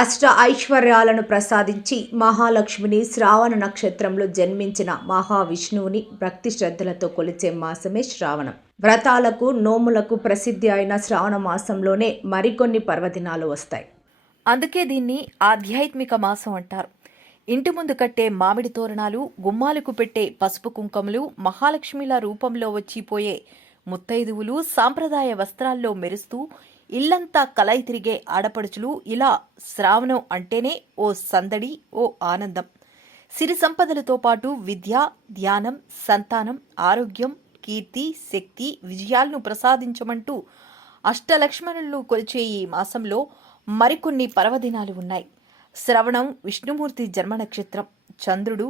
అష్ట ఐశ్వర్యాలను ప్రసాదించి మహాలక్ష్మిని శ్రావణ నక్షత్రంలో జన్మించిన మహావిష్ణువుని భక్తి శ్రద్ధలతో కొలిచే మాసమే శ్రావణం. వ్రతాలకు, నోములకు ప్రసిద్ధి అయిన శ్రావణ మాసంలోనే మరికొన్ని పర్వదినాలు వస్తాయి. అందుకే దీన్ని ఆధ్యాత్మిక మాసం అంటారు. ఇంటి ముందు కట్టే మామిడి తోరణాలు, గుమ్మాలకు పెట్టే పసుపు కుంకుమలు, మహాలక్ష్మిల రూపంలో వచ్చిపోయే ముత్తైదువులు, సాంప్రదాయ వస్త్రాల్లో మెరుస్తూ ఇల్లంతా కలయి తిరిగే ఆడపడుచులు, ఇలా శ్రావణం అంటేనే ఓ సందడి, ఓ ఆనందం. సిరి సంపదలతో పాటు విద్య, ధ్యానం, సంతానం, ఆరోగ్యం, కీర్తి, శక్తి, విజయాలను ప్రసాదించమంటూ అష్టలక్ష్మణులను కొలిచే ఈ మాసంలో మరికొన్ని పర్వదినాలు ఉన్నాయి. శ్రవణం విష్ణుమూర్తి జన్మ నక్షత్రం. చంద్రుడు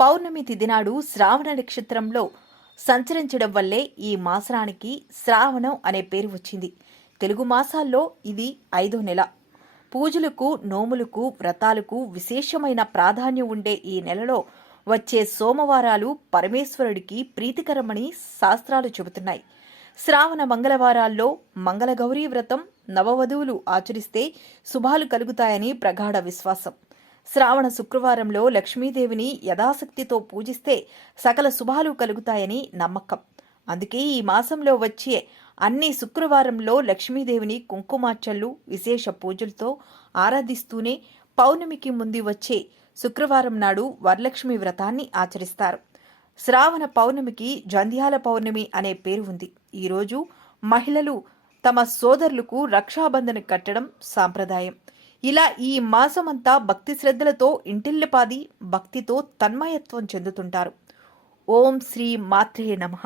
పౌర్ణమి తిథి నాడు శ్రావణ నక్షత్రంలో సంచరించడం వల్లే ఈ మాసానికి శ్రావణం అనే పేరు వచ్చింది. తెలుగు మాసాల్లో ఇది 5వ నెల. పూజలకు, నోములకు, వ్రతాలకు విశేషమైన ప్రాధాన్యం ఉండే ఈ నెలలో వచ్చే సోమవారాలు పరమేశ్వరుడికి ప్రీతికరమని శాస్త్రాలు చెబుతున్నాయి. శ్రావణ మంగళవారాల్లో మంగళగౌరీ వ్రతం నవవధువులు ఆచరిస్తే శుభాలు కలుగుతాయని ప్రగాఢ విశ్వాసం. శ్రావణ శుక్రవారంలో లక్ష్మీదేవిని యథాశక్తితో పూజిస్తే సకల శుభాలు కలుగుతాయని నమ్మకం. అందుకే ఈ మాసంలో వచ్చే అన్ని శుక్రవారంలో లక్ష్మీదేవిని కుంకుమార్చనలు, విశేష పూజలతో ఆరాధిస్తూనే పౌర్ణమికి ముందు వచ్చే శుక్రవారం నాడు వరలక్ష్మి వ్రతాన్ని ఆచరిస్తారు. శ్రావణ పౌర్ణమికి జంధ్యాల పౌర్ణమి అనే పేరు ఉంది. ఈరోజు మహిళలు తమ సోదరులకు రక్షాబంధన కట్టడం సాంప్రదాయం. ఇలా ఈ మాసమంతా భక్తి శ్రద్ధలతో ఇంటిల్లిపాది భక్తితో తన్మయత్వం చెందుతుంటారు. ఓం శ్రీ మాత్రే నమః.